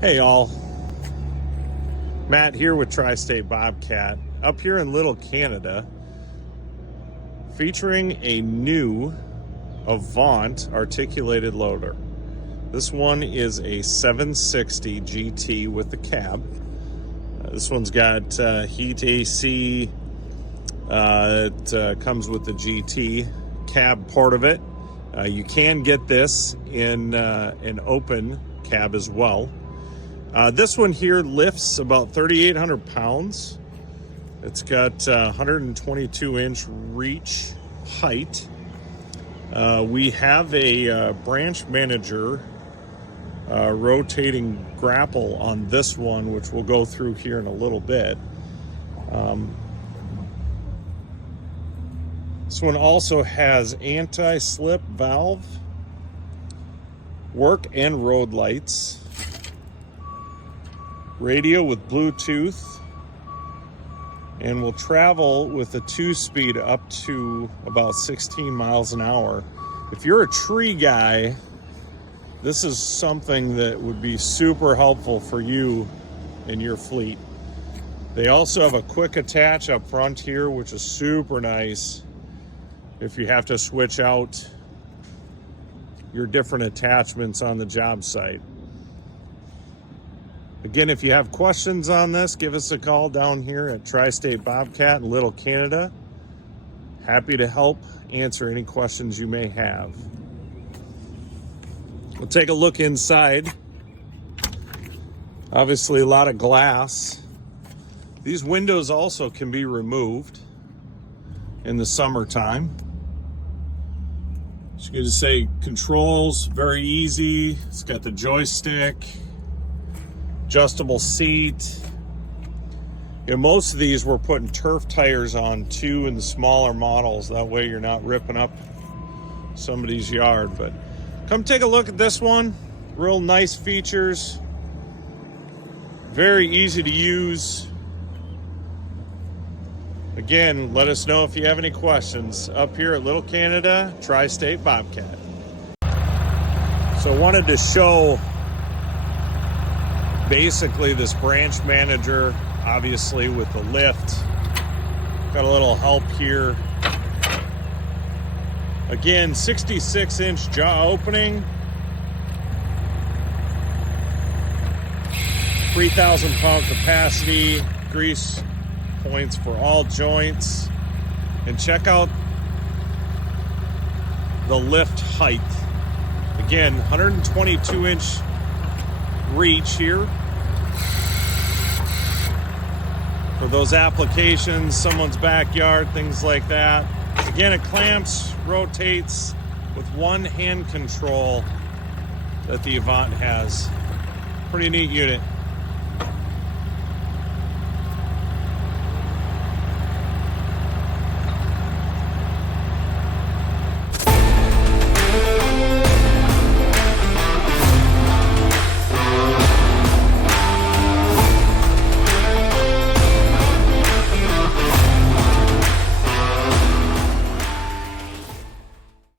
Hey all, Matt here with Tri-State Bobcat up here in Little Canada, featuring a new Avant articulated loader. This one is a 760 GT with the cab. This one's got heat AC. It comes with the GT cab part of it. You can get this in an open cab as well. This one here lifts about 3,800 pounds. It's got 122-inch reach height. We have a branch manager rotating grapple on this one, which we'll go through here in a little bit. This one also has anti-slip valve, work and road lights, radio with Bluetooth, and will travel with a 2-speed up to about 16 miles an hour. If you're a tree guy, this is something that would be super helpful for you in your fleet. They also have a quick attach up front here, which is super nice if you have to switch out your different attachments on the job site. Again, if you have questions on this, give us a call down here at Tri-State Bobcat in Little Canada. Happy to help answer any questions you may have. We'll take a look inside. Obviously, a lot of glass. These windows also can be removed in the summertime. Just going to say controls, very easy. It's got the joystick, adjustable seat. You know, most of these we're putting turf tires on too in the smaller models. That way you're not ripping up somebody's yard. But come take a look at this one. Real nice features. Very easy to use. Again, let us know if you have any questions. Up here at Little Canada, Tri-State Bobcat. So I wanted to show basically this branch manager, obviously with the lift. Got a little help here. Again, 66-inch jaw opening. 3,000 pound capacity, grease points for all joints. And check out the lift height. Again, 122-inch reach here for those applications, someone's backyard, things like that. Again, it clamps, rotates with one hand control that the Avant has. Pretty neat unit.